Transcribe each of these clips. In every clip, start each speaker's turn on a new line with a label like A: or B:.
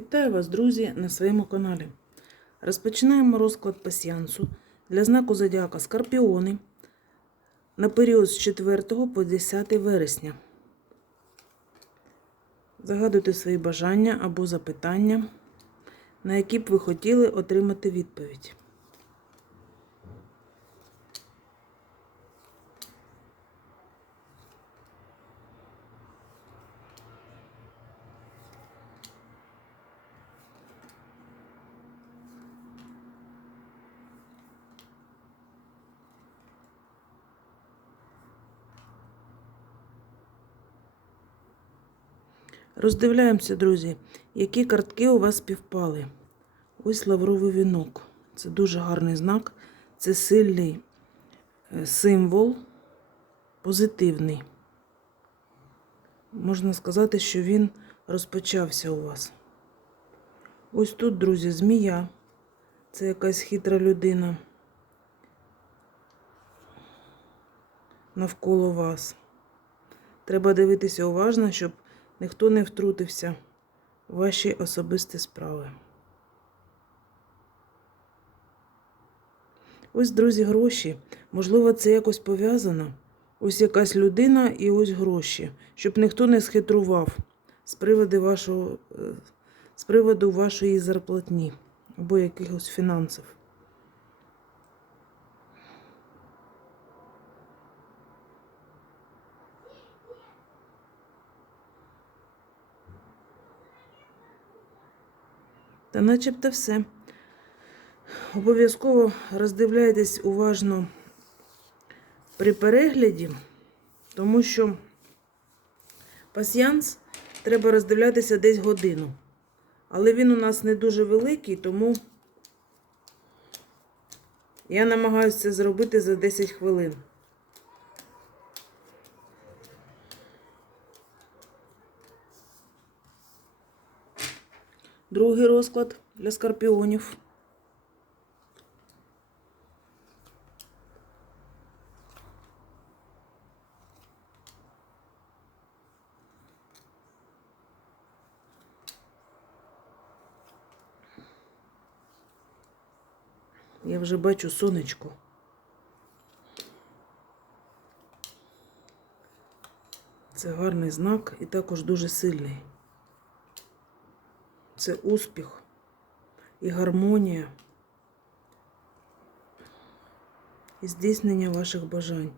A: Вітаю вас, друзі, на своєму каналі. Розпочинаємо розклад пасіянсу для знаку зодіака Скорпіони на період з 4 по 10 вересня. Загадуйте свої бажання або запитання, на які б ви хотіли отримати відповідь. Роздивляємося, друзі, які картки у вас співпали. Ось лавровий вінок. Це дуже гарний знак, це сильний е, символ, позитивний. Можна сказати, що він розпочався у вас. Ось тут, друзі, змія. Це якась хитра людина навколо вас. Треба дивитися уважно, щоб ніхто не втрутився в ваші особисті справи. Ось, друзі, гроші. Можливо, це якось пов'язано. Ось якась людина і ось гроші, щоб ніхто не схитрував з приводу вашого, е, з приводу вашої зарплатні або якихось фінансів. Та начебто все. Обов'язково роздивляйтесь уважно при перегляді, тому що пасьянс треба роздивлятися десь годину. Але він у нас не дуже великий, тому я намагаюся це зробити за 10 хвилин. Другий розклад для скорпіонів. Я вже бачу сонечко. Це гарний знак і також дуже сильний. Це успіх і гармонія, і здійснення ваших бажань.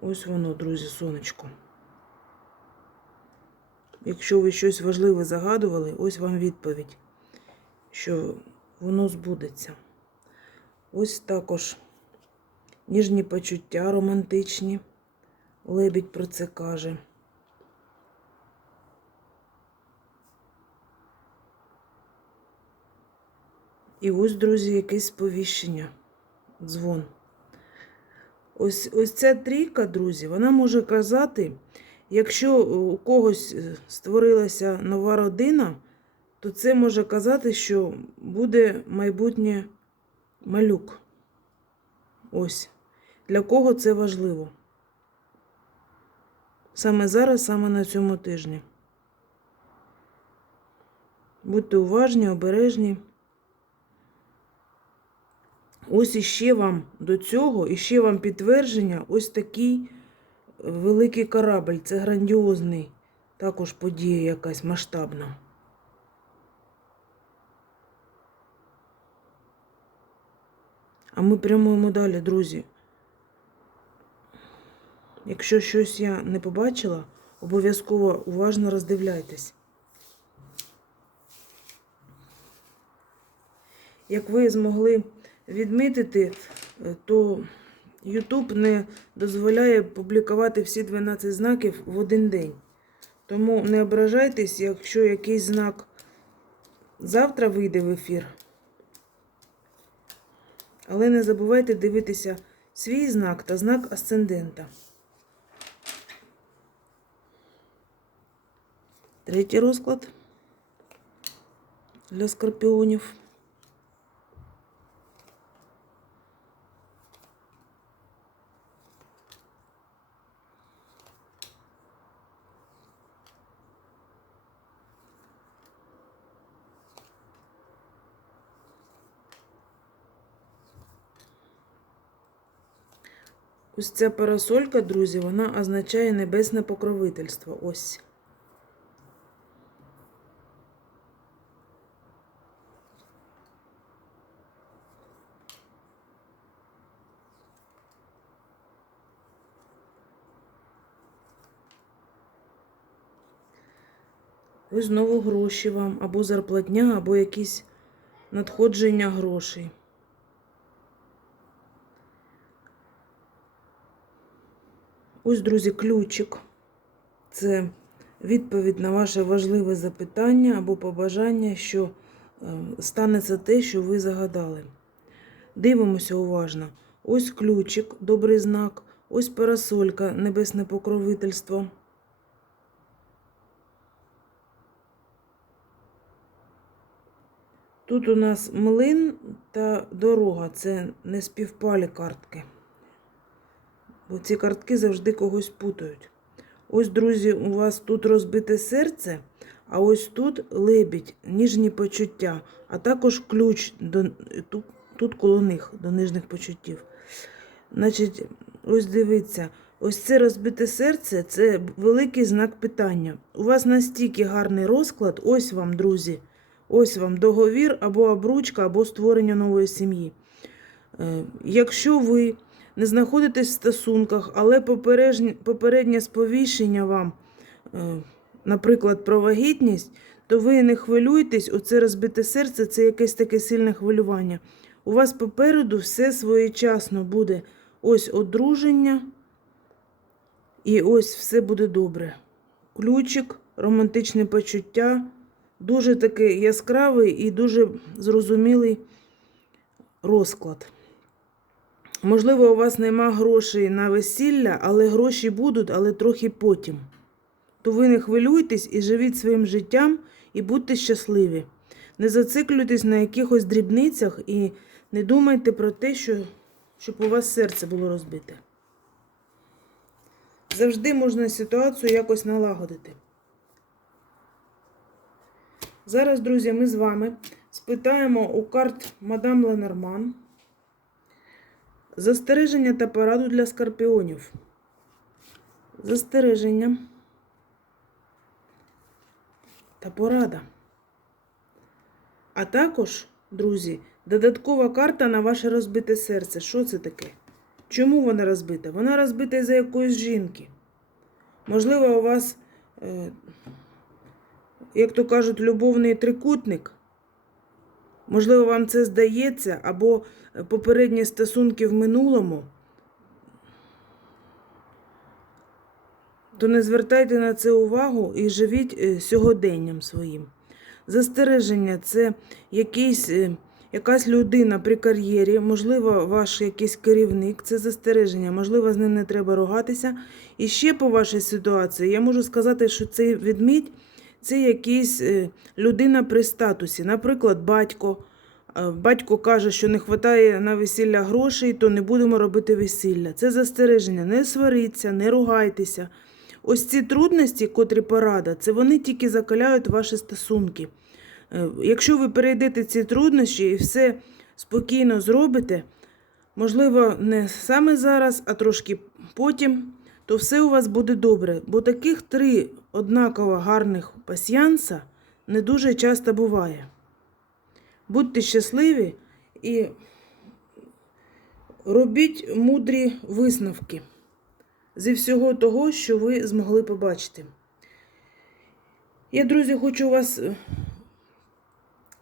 A: Ось воно, друзі, сонечко. Якщо ви щось важливе загадували, ось вам відповідь, що воно збудеться. Ось також ніжні почуття романтичні. Лебідь про це каже. І ось, друзі, якесь сповіщення, дзвон. Ось ось ця трійка, друзі, вона може казати, якщо у когось е, створилася нова родина, то це може казати, що буде майбутнє малюк. Ось. Для кого це важливо? Саме зараз, саме на цьому тижні. Будьте уважні, обережні. Ось іще вам до цього, іще вам підтвердження, ось такий великий корабль. Це грандіозний, також подія якась масштабна. А ми прямуємо далі, друзі. Якщо щось я не побачила, обов'язково уважно роздивляйтесь. Як ви змогли відмітити, е, то YouTube не дозволяє публікувати всі 12 знаків в один день. Тому не ображайтесь, якщо якийсь знак завтра вийде в ефір. Але не забувайте дивитися свій знак та знак асцендента. Третій розклад для скорпіонів. Ось ця парасолька, друзі, вона означає небесне покровительство. Ось. Ось знову гроші вам, або зарплатня, або якісь надходження грошей. Ось, друзі, ключик. Це відповідь на ваше важливе запитання або побажання, що е, станеться те, що ви загадали. Дивимося уважно. Ось ключик, добрий знак, ось парасолька, небесне покровительство. Тут у нас млин та дорога. Це не співпалі картки. Бо ці картки завжди когось путають. Ось, друзі, у вас тут розбите серце, а ось тут лебідь, ніжні почуття, а також ключ до, тут, тут коло них, до нижніх почуттів. Значить, ось дивіться, ось це розбите серце це великий знак питання. У вас настільки гарний розклад, ось вам, друзі. Ось вам договір або обручка, або створення нової сім'ї. Е, Якщо ви не знаходитесь в стосунках, але попереднє, сповіщення вам, е, наприклад, про вагітність, то ви не хвилюйтесь, оце розбите серце це якесь таке сильне хвилювання. У вас попереду все своєчасно буде. Ось одруження, і ось все буде добре. Ключик, романтичне почуття. Дуже такий яскравий і дуже зрозумілий розклад. Можливо, у вас нема грошей на весілля, але гроші будуть, але трохи потім. То ви не хвилюйтесь і живіть своїм життям і будьте щасливі. Не зациклюйтесь на якихось дрібницях і не думайте про те, що, щоб у вас серце було розбите. Завжди можна ситуацію якось налагодити. Зараз, друзі, ми з вами спитаємо у карт мадам Ленорман застереження та пораду для скорпіонів. Застереження та порада. А також, друзі, додаткова карта на ваше розбите серце. Що це таке? Чому вона розбита? Вона розбита за якоїсь жінки. Можливо, у вас. Е як то кажуть, любовний трикутник. Можливо, вам це здається, або попередні стосунки в минулому, то не звертайте на це увагу і живіть сьогоденням своїм. Застереження це якийсь, якась людина при кар'єрі, можливо, ваш якийсь керівник, це застереження, можливо, з ним не треба ругатися. І ще по вашій ситуації я можу сказати, що цей відмідь це якийсь людина при статусі. Наприклад, батько. Батько каже, що не вистачає на весілля грошей, то не будемо робити весілля. Це застереження. Не сваріться, не ругайтеся. Ось ці трудності, котрі порада, це вони тільки закаляють ваші стосунки. Якщо ви перейдете ці труднощі і все спокійно зробите, можливо, не саме зараз, а трошки потім, то все у вас буде добре. Бо таких три однаково гарних пасьянса не дуже часто буває. Будьте щасливі і робіть мудрі висновки зі всього того, що ви змогли побачити. Я, друзі, хочу вас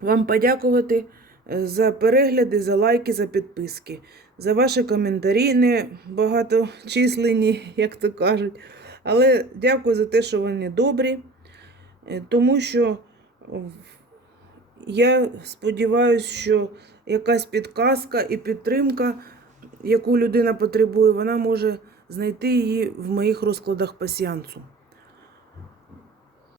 A: вам подякувати за перегляди, за лайки, за підписки, за ваші коментарі, не багаточисленні, як то кажуть. Але дякую за те, що вони добрі, тому що я сподіваюся, що якась підказка і підтримка, яку людина потребує, вона може знайти її в моїх розкладах пасіянсу.